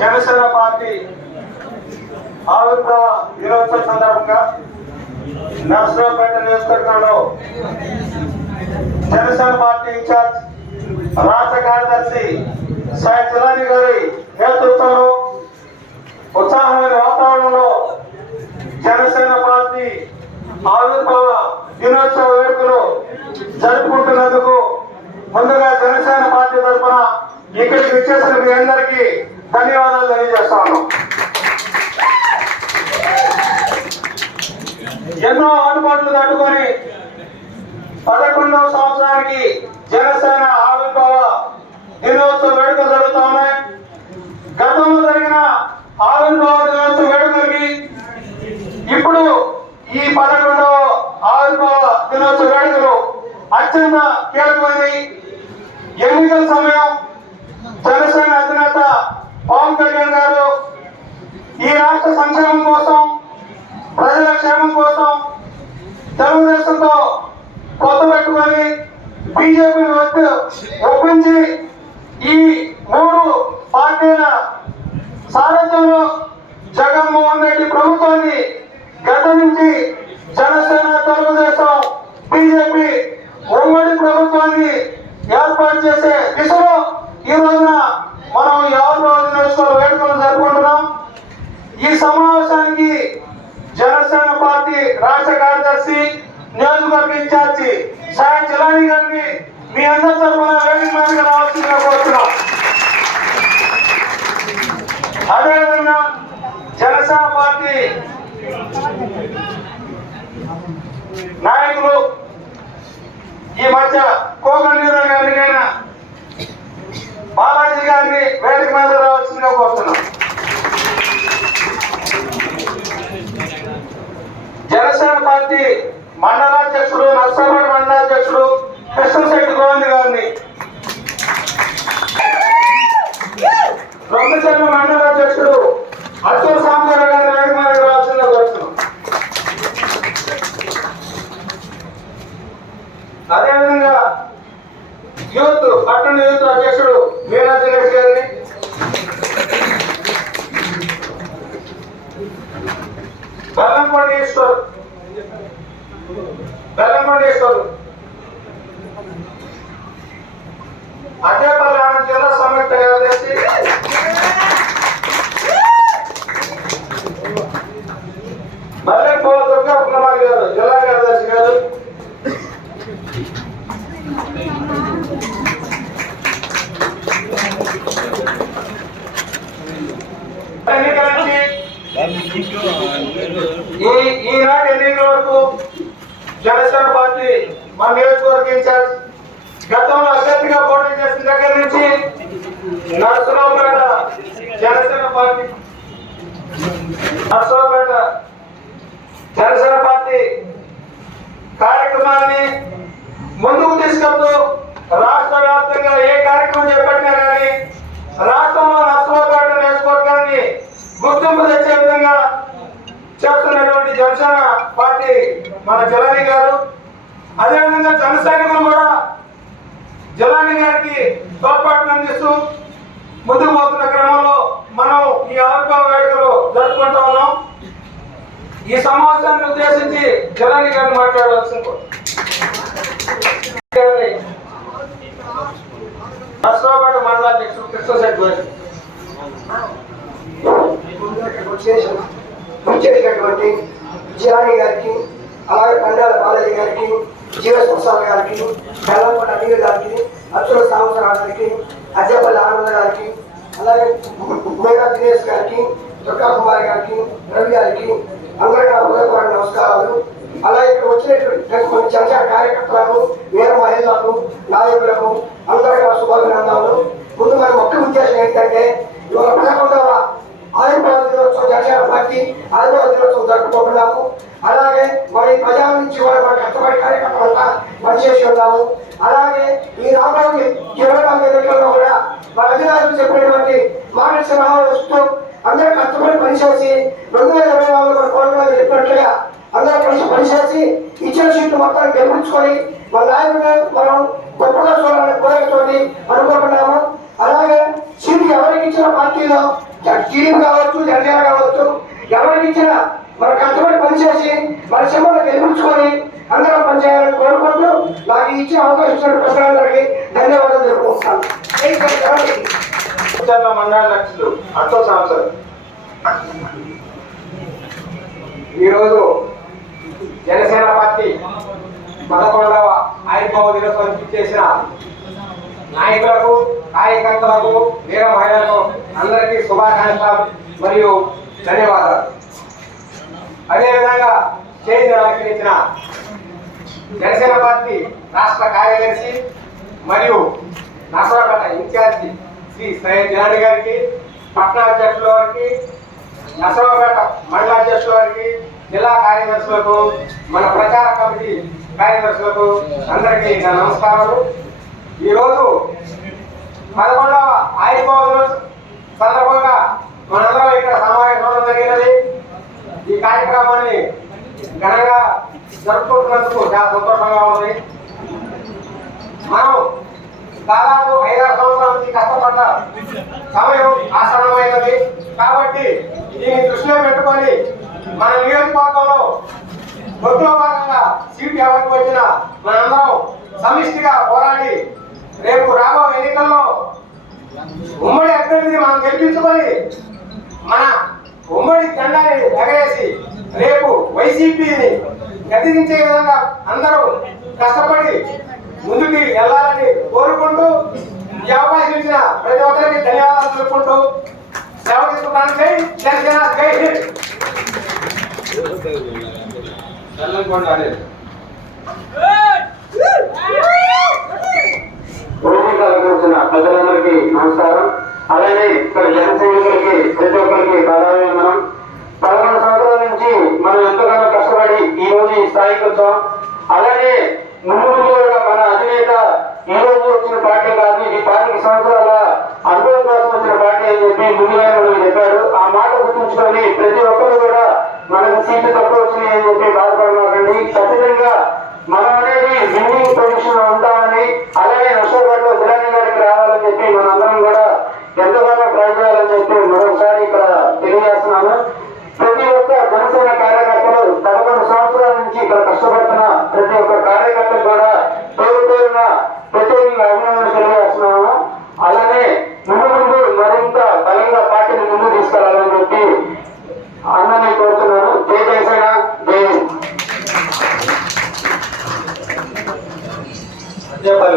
Janasena party ఆవిర్భావ దినోత్సవ సందర్భంగా నర్సరావుపేట నియోజకవర్గంలో జనసేన పార్టీ ఇన్ఛార్జ్ రాష్ట్ర కార్యదర్శి సాయి జిలాని గారి నేతృత్వంలో ఉత్సాహమైన వాతావరణంలో జనసేన పార్టీ ఆవిర్భావ దినోత్సవ వేడుకలు జరుపుకుంటున్నందుకు ముందుగా జనసేన పార్టీ తరఫున ఇక్కడికి విచ్చేసిన మీ అందరికీ ధన్యవాదాలు తెలియజేస్తాను. ఎన్నో ఆటుపాట్లు తట్టుకొని 11వ సంవత్సరానికి జనసేన ఆవిర్భావ దినోత్సవ వేడుకలు జరుగుతూ ఉన్నాయి. గతంలో జరిగిన ఆవిర్భావ దినోత్సవ వేడుకలకి ఇప్పుడు ఈ 11వ ఆవిర్భావ దినోత్సవ వేడుకలు అత్యంత కీలకమైనవి. ఎన్నికల సమయం జనసేన అధినేత పవన్ కళ్యాణ్ గారు ఈ రాష్ట్ర సంక్షేమం కోసం, ప్రజల క్షేమం కోసం తెలుగుదేశంతో పొత్తు పెట్టుకొని బీజేపీని ఒప్పించి ఈ 3 పార్టీల సారథ్యంలో జగన్మోహన్ రెడ్డి ప్రభుత్వాన్ని గత నుంచి జనసేన, తెలుగుదేశం, బీజేపీ ఉమ్మడి ప్రభుత్వాన్ని ఏర్పాటు చేసే దిశలో ఈ రోజున మనం ఈ 6వ దినోత్సవ వేడుకలు జరుపుకుంటున్నాం. ఈ సమావేశానికి జనసేన పార్టీ రాష్ట్ర కార్యదర్శి, నియోజకవర్గ ఇన్ఛార్జి సాయి జిలాని గారిని మీ అందరి తరఫున వేదిక మీదకి రావాల్సిందిగా కోరుతున్నాం. అదేవిధంగా జనసేన పార్టీ నాయకులు ఈ మధ్య కోగన్నీరు గారికైనా బాలాజీ గారిని వేదిక మీద రావాల్సిందిగా కోరుతున్నాం. జనసేన పార్టీ మండలాధ్యక్షుడు, నర్సాపేట మండలాధ్యక్షుడు కృష్ణశెట్టి గోవింద్ గారిని, రొమ్మచెర్ల మండలాధ్యక్షుడు అచ్చూరు సాంబరావు గారిని వేదిక మీద రావాల్సిందిగా కోరుతున్నాం. అదేవిధంగా యూత్ పట్టణ యూత్ అధ్యక్షుడు మీనాజీ రెడ్డి గారిని, బెల్లంకొండ ఈశ్వర్ అడ్డేపల్లి ఆనంద్ జిల్లా సంయుక్త కార్యదర్శి, మల్లెపూల దుర్గా కుమార్ గారు జిల్లా కార్యదర్శి గారు, ఈనాటి ఎన్నికల వరకు జనసేన పార్టీ మన నియోజకవర్గ ఇన్ఛార్జ్ గతంలో అభ్యర్థిగా పోటీ చేసిన దగ్గర నుంచి నర్సరావుపేట జనసేన పార్టీ కార్యక్రమాన్ని ముందుకు తీసుకెళ్తూ రాష్ట్ర వ్యాప్తంగా ఏ కార్యక్రమం చేపట్టినా కానీ రాష్ట్రంలో నర్సరావుపేట నియోజకవర్గాన్ని గుర్తింపు తెచ్చే విధంగా చేస్తున్నటువంటి జనసేన పార్టీ మన జిలాని గారు, అదేవిధంగా జన సైనికులు కూడా జిలాని గారికి తోడ్పాటును అందిస్తూ ముందుకు పోతున్న క్రమంలో మనం ఈ ఆవిర్భావ వేడుకలు జరుపుకుంటా ఉన్నాం. ఈ సమావేశాన్ని ఉద్దేశించి జిలాని గారిని మాట్లాడవలసింది నర్సరావుపేట మండలాధ్యక్షుడు కృష్ణశెట్టి గారు. వచ్చేసినటువంటి జిలాని గారికి, అలాగే పండాల బాలాజీ గారికి, జీవస్ ప్రసాద్ గారికి, బెల్లంకొండ అనిల్ గారికి, అచ్చుల సాంబరావు గారికి, అజ్జపల్లి ఆనంద్ గారికి, అలాగే మేఘా దినేష్ గారికి, దుర్గా కుమార్ గారికి, రవి గారికి అందరికీ హృదయపూర్వక నమస్కారాలు. అలాగే ఇక్కడ వచ్చినటువంటి కొన్ని జనసేన కార్యకర్తలకు, వీర మహిళలకు, నాయకులకు అందరికీ శుభాభినందనలు. ముందు మరి ముఖ్య ఉద్దేశం ఏంటంటే ఇవాళ 11వ ఆవిర్భావ దినోత్సవం జనసేన పార్టీ ఆవిర్భావ దినోత్సవం జరుపుకుంటున్నాము. అలాగే మరి ప్రజల నుంచి కూడా మన కష్టపడి కార్యకర్తలంతా పనిచేసి ఉన్నాము. అలాగే ఈ రాబోయే 24 ఎన్నికల్లో కూడా మన అధికారులు చెప్పినటువంటి మాట సమావేశంతో అందరూ కష్టపడి పనిచేసి 2024 కోరికలు చెప్పినట్లుగా అందరూ కలిసి పనిచేసి ఇచ్చిన సీట్లు మొత్తం గెలిపించుకొని మన నాయకుడు మనం గొప్పగా చూడాలని కోరికతోటి అనుకుంటున్నాము. అలాగే సీట్లు ఎవరికి ఇచ్చిన పార్టీ పార్టీలో టీడీపీ కావచ్చు, జనసేన కావచ్చు, ఎవరికి ఇచ్చినా మన కష్టపడి పనిచేసి మన శ్రమను గెలిపించుకొని అందరం పనిచేయాలని కోరుకుంటూ నాకు ఇచ్చిన అవకాశం ఇచ్చిన ప్రజలందరికీ ధన్యవాదాలు తెలుపుకుంటున్నాను. మండల అధ్యక్షులు అటో సంవత్సరం ఈరోజు జనసేన పార్టీ 11వ ఆవిర్భావ దినోత్సవం చేసిన నాయకులకు, కార్యకర్తలకు, వీర మహిళలకు అందరికీ శుభాకాంక్షలు మరియు ధన్యవాదాలు. అదేవిధంగా చేంజ్ అలంకరించిన జనసేన పార్టీ రాష్ట్ర కార్యదర్శి మరియు నర్సరాపేట ఇన్ఛార్జి శ్రీ సయ్యద్ జనాని గారికి, పట్టణ అధ్యక్షుల వారికి, నర్సరాపేట మండల అధ్యక్షుల వారికి, జిల్లా కార్యదర్శులకు, మన ప్రచార కమిటీ కార్యదర్శులకు అందరికీ నా నమస్కారాలు. ఈరోజు 11వ ఆవిర్భావ దినోత్సవం సందర్భంగా మనందరం ఇక్కడ సమావేశం అవడం జరిగినది. ఈ కార్యక్రమాన్ని ఘనంగా జరుపుకుంటున్నందుకు చాలా సంతోషంగా ఉంది. మనం దాదాపు 5-6 సంవత్సరాల నుంచి కష్టపడ్డ సమయం ఆసన్నమైనది కాబట్టి దీన్ని దృష్టిలో పెట్టుకొని మన నియోజకవర్గంలో పొత్తులో భాగంగా సీటు ఎవరికి వచ్చినా మనందరం సమిష్టిగా పోరాడి రేపు రాబో ఎన్నికల్లో ఉమ్మడి అభ్యర్థిని మనం గెలిపించుకొని మన ఉమ్మడి జెండాని ఎగరేసి రేపు వైసీపీని గతించే విధంగా అందరూ కష్టపడి ముందుకు వెళ్ళాలని కోరుకుంటూ ఈ అవకాశం ఇచ్చిన ప్రతి ఒక్కరికి ధన్యవాదాలు తెలుపుకుంటూ సేవ తీసుకుంటాను. జై జనసేన, జై హింద్. ప్రజలందరికీ నమస్కారం. అలానే ఇక్కడ జన సైనికులకి ప్రతి ఒక్కరికి పాదాభివందనం. 11 సంవత్సరాల నుంచి మనం ఎంతగానో కష్టపడి ఈ రోజు ఈ స్థాయికి వచ్చాం. అలానే ముందు కూడా మన అధినేత ఈ రోజు వచ్చిన పార్టీ కాదు, ఇది 5 సంవత్సరాల అనుభవం కోసం వచ్చిన పార్టీ అని చెప్పి ముందుగానే మనకు చెప్పాడు. ఆ మాట గుర్తుంచుకొని ప్రతి ఒక్కరు కూడా మనకు సీట్లు తక్కువ వచ్చినాయి అని చెప్పి బాధపడమాకండి. ఖచ్చితంగా మనం అనేది విన్నింగ్ పొజిషన్ లో ఉంటామని, అలాగే నష్టపడిలో జిల్లాని గారికి రావాలని చెప్పి మనందరం కూడా ఎంతగానో ట్రై చేయాలని చెప్పి మరొకసారి ఇక్కడ తెలియజేస్తున్నాను. ప్రతి ఒక్క జనసేన కార్యకర్తలు 11 సంవత్సరాల నుంచి ఇక్కడ కష్టపడుతున్న ప్రతి ఒక్క కార్యకర్తలు కూడా పేరు పేరున ప్రత్యేకంగా అభినందనలు తెలియజేస్తున్నాము. అలానే ముందు మరింత బలంగా పార్టీని ముందుకు తీసుకెళ్లాలని చెప్పి అందరినీ కోరుతున్నాను. జై జనసేన, జై హింద్. చెప్పాలి